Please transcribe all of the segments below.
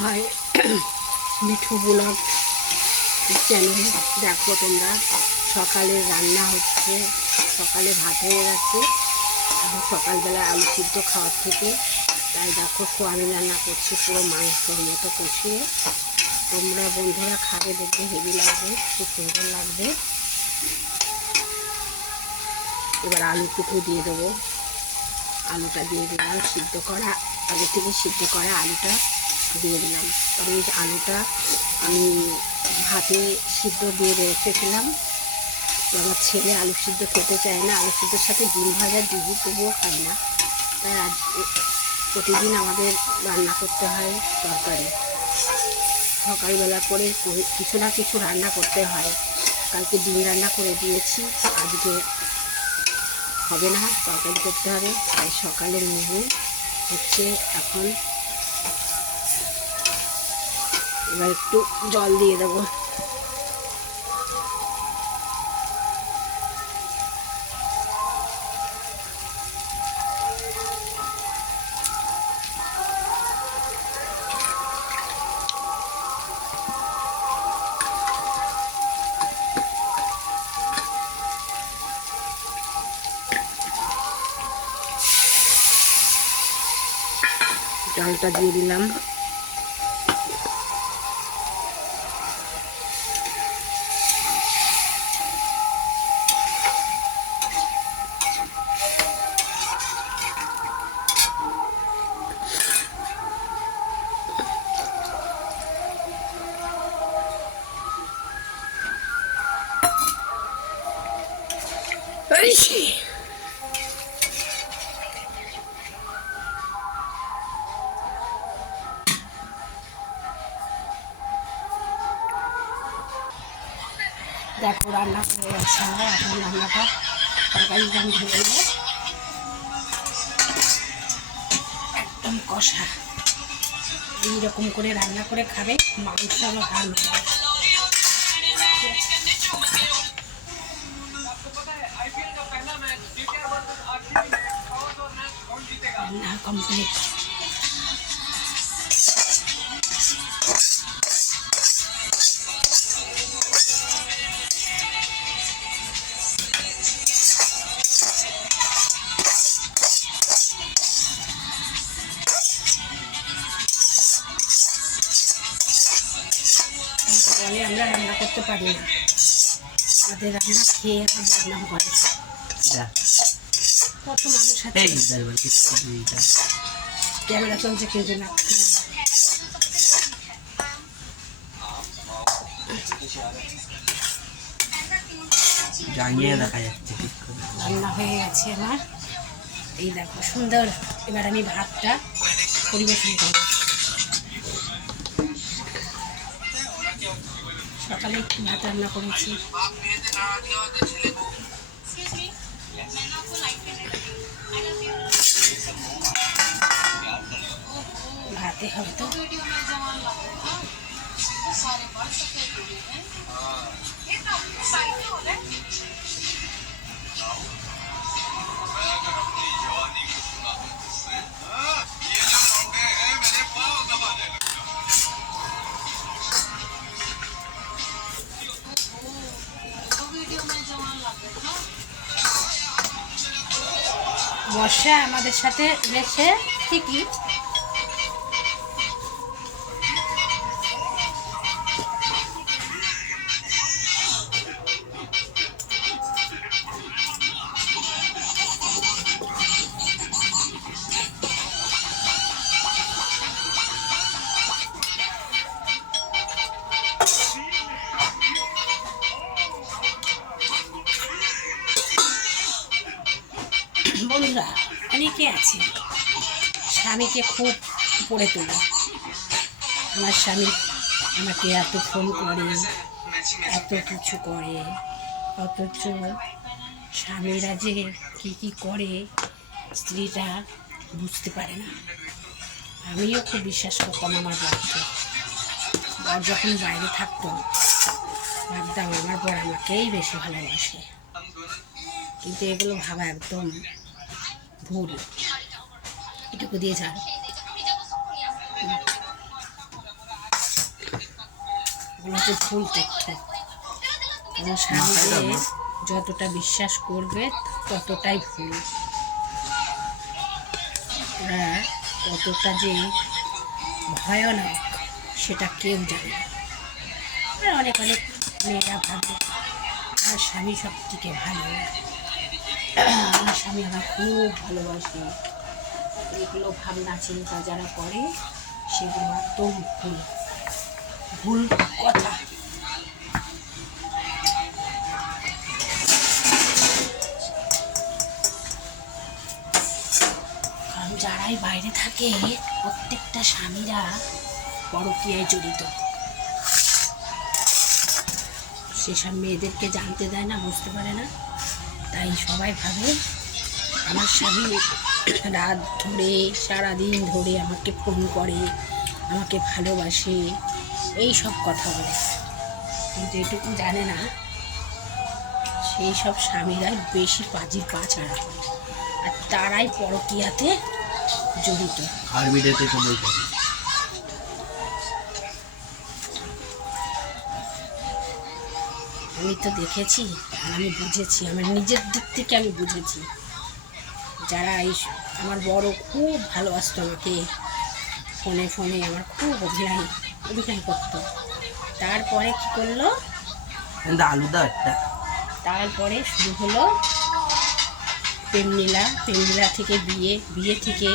হয় Mithu blog channel. দেখো তোমরা, সকালে রান্না হচ্ছে, সকালে ভাত হয়ে গেছে। এখন সকালবেলা আলু সিদ্ধ খাওয়ার থেকে তাই দেখো সোয়াবিন রান্না করছি, পুরো মাংসর মতো কষিয়ে। তোমরা বন্ধুরা খাবে, দেখবে হেভি লাগবে, খুব সুন্দর লাগবে। এবার আলুটুকু দিয়ে দেবো। আলুটা দিয়ে দিলাম, সিদ্ধ করা, আগে থেকে সিদ্ধ করা আলুটা দিয়ে দিলাম। তবে এই আলুটা আমি ভাতে সিদ্ধ দিয়ে রেখেছিলাম। আমার ছেলে আলু সিদ্ধ খেতে চায় না, আলু সিদ্ধর সাথে ডিম ভাজা দিবি তবুও খায় না। তাই আজ প্রতিদিন আমাদের রান্না করতে হয় তরকারি। সকালবেলা করে কিছু না কিছু রান্না করতে হয়। কালকে ডিম রান্না করে দিয়েছি, আজকে হবে না, তরকারি করতে হবে। তাই সকালের মেনু হচ্ছে এখন। এবার একটু জল দিয়ে দেবো। জলটা দিয়ে দিলাম। দেখো রান্না করে গেছে আমরা, এখন রান্নাটা তরকারিটা আমি ধরে নেব। একদম কষা, এইরকম করে রান্না করে খাবে, মাংস আরও ভালো রান্না কমপ্লিট। বলে আমরা রান্না করতে পারি না, আমাদের রান্না খেয়ে আমার বদনাম করে। কত মানুষ আছে, ক্যামেরা চলছে কিন্তু না, দেখা যাচ্ছে। রান্না হয়ে গেছে আমার, এই দেখো সুন্দর। এবার আমি ভাতটা পরিবেশন করব। সকালে একটু ভাত রান্না করেছি, ভাতে হবে তো। বর্ষা আমাদের সাথে রয়েছে ঠিকই, বন্ধুরা অনেকে আছে স্বামীকে খুব উপরে তোলে। আমার স্বামী আমাকে এত ফোন করে, এত কিছু করে, অথচ স্বামীরা যে কী করে স্ত্রীরা বুঝতে পারে না। আমিও খুব বিশ্বাস করতাম আমার বরকে। বর যখন বাইরে থাকতো ভাবতাম আমার বর আমাকেই বেশি ভালোবাসে, কিন্তু এগুলো ভাবা একদম ভুল। এটুকু দিয়ে যান। এগুলো হচ্ছে ভুল তথ্য। কারণ স্বামীকে যতটা বিশ্বাস করবে ততটাই ভুল। ওরা কতটা যে ভয়ানক সেটা কেউ জানে না। অনেক অনেক মেয়েরা ভাবে আমার স্বামী সব থেকে ভালো, আমার স্বামী আমার খুব ভালোবাসে। এগুলো ভাবনা চিন্তা যারা করে সেগুলো একদম ভুল ভুল কথা। কারণ যারাই বাইরে থাকে প্রত্যেকটা স্বামীরা পরকীয়ায় জড়িত। সেসব মেয়েদেরকে জানতে দেয় না, বুঝতে পারে না, তাই সবাই ভাবে আমার স্বামী রাত ধরে সারাদিন ধরে আমাকে ফোন করে, আমাকে ভালোবাসে, এই সব কথা বলে। কিন্তু এটুকু জানে না সেই সব স্বামীরাই বেশি পাজির পা ছাড়া করে, আর তারাই পরকীয়াতে জড়িত। আমি তো দেখেছি আর আমি বুঝেছি, আমার নিজের দিক থেকে আমি বুঝেছি। যারা এই আমার বড় খুব ভালোবাসতো আমাকে, ফোনে ফোনে আমার খুব অভিনয় করতো। তারপরে কী করলো, তারপরে শুরু হলো প্রেমলীলা, প্রেমলীলা থেকে বিয়ে থেকে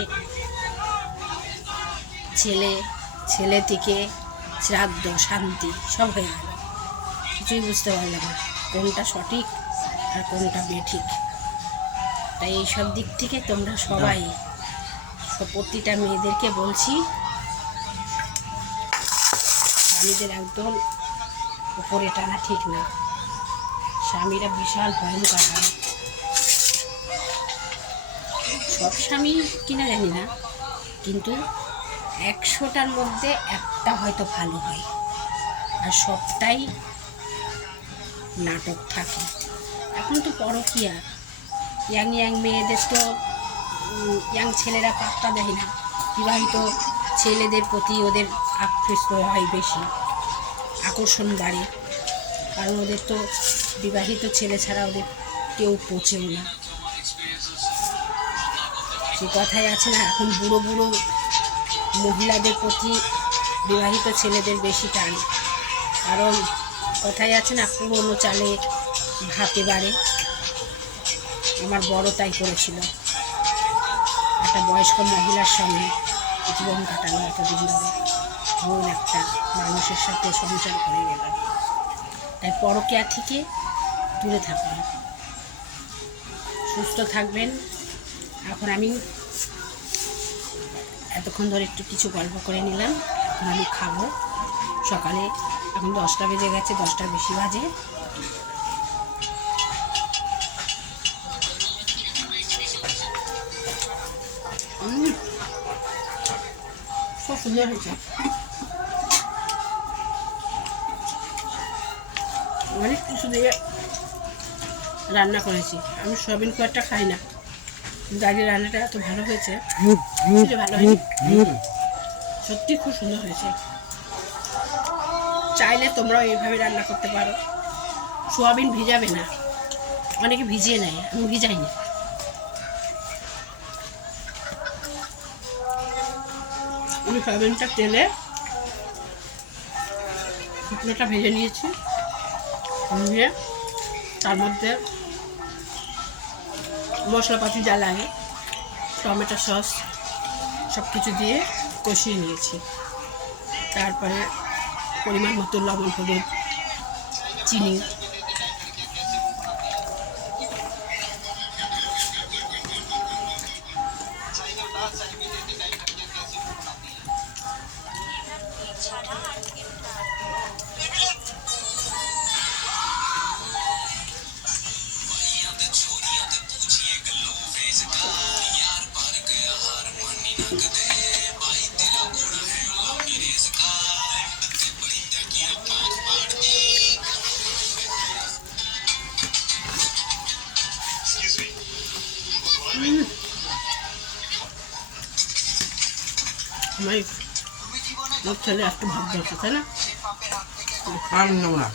ছেলে থেকে শ্রাদ্ধ শান্তি সব হয়ে গেল। কিছুই বুঝতে পারলাম না কোনটা সঠিক আর কোনটা বেঠিক। তাই এইসব দিক থেকে তোমরা সবাই প্রতিটা মেয়েদেরকে বলছি, স্বামীদের একদম উপরে টানা ঠিক না। স্বামীরা বিশাল ভয়ঙ্কর হয়। সব স্বামী কিনা জানি না, কিন্তু 100টার মধ্যে একটা হয়তো ভালো হয়, আর সবটাই নাটক থাকে। এখন তো পরকীয়া, ইয়াং মেয়েদের তো ইয়াং ছেলেরা পাত্তা দেয় না, বিবাহিত ছেলেদের প্রতি ওদের আকৃষ্ট হয়, বেশি আকর্ষণ বাড়ে। কারণ ওদের তো বিবাহিত ছেলে ছাড়া ওদের কেউ পচেও না। সে কথাই আছে না, এখন বুড়ো বুড়ো মহিলাদের প্রতি বিবাহিত ছেলেদের বেশি টান। কারণ কথাই আছে না, পুরনো চালে ভাতে বাড়ে। আমার বড় তাই করেছিল, একটা বয়স্ক মহিলার সঙ্গে জীবন কাটানো এতদিন ধরে, ভুল একটা মানুষের সাথে সংসার করে গেল। তাই পরকীয়া থেকে দূরে থাকবেন, সুস্থ থাকবেন। এখন আমি এতক্ষণ ধরে একটু কিছু গল্প করে নিলাম, এখন আমি খাবো। সকালে এখন 10টা বেজে গেছে, 10টার বেশি বাজে। খুব সুন্দর হয়েছে, অনেক কিছু দিয়ে রান্না করেছি। আমি সয়াবিন খুব একটা খাই না, কিন্তু আজকে রান্নাটা এত ভালো হয়েছে, ভালো হয়নি, সত্যি খুব সুন্দর হয়েছে। চাইলে তোমরাও এইভাবে রান্না করতে পারো। সোয়াবিন ভিজাবে না, অনেকে ভিজিয়ে নেয়, আমি ভিজাইনি। আমি সয়াবিনটা তেলে শুকনোটা ভেজে নিয়েছি, নিয়ে তার মধ্যে মশলাপাতি যা লাগে, টমেটো সস সব কিছু দিয়ে কষিয়ে নিয়েছি। তারপরে পরিমাণ মতো লবণ, হলুদ, চিনি, আমার ছেলে একটু ভাব দিয়েছে, তাই না? আমি নেব না।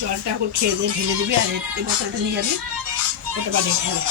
জলটা এখন খেয়ে দিয়ে ঢেলে দিবি আর এই বোতলটা নিয়ে যাবি, ওটা বানিয়ে খাবে।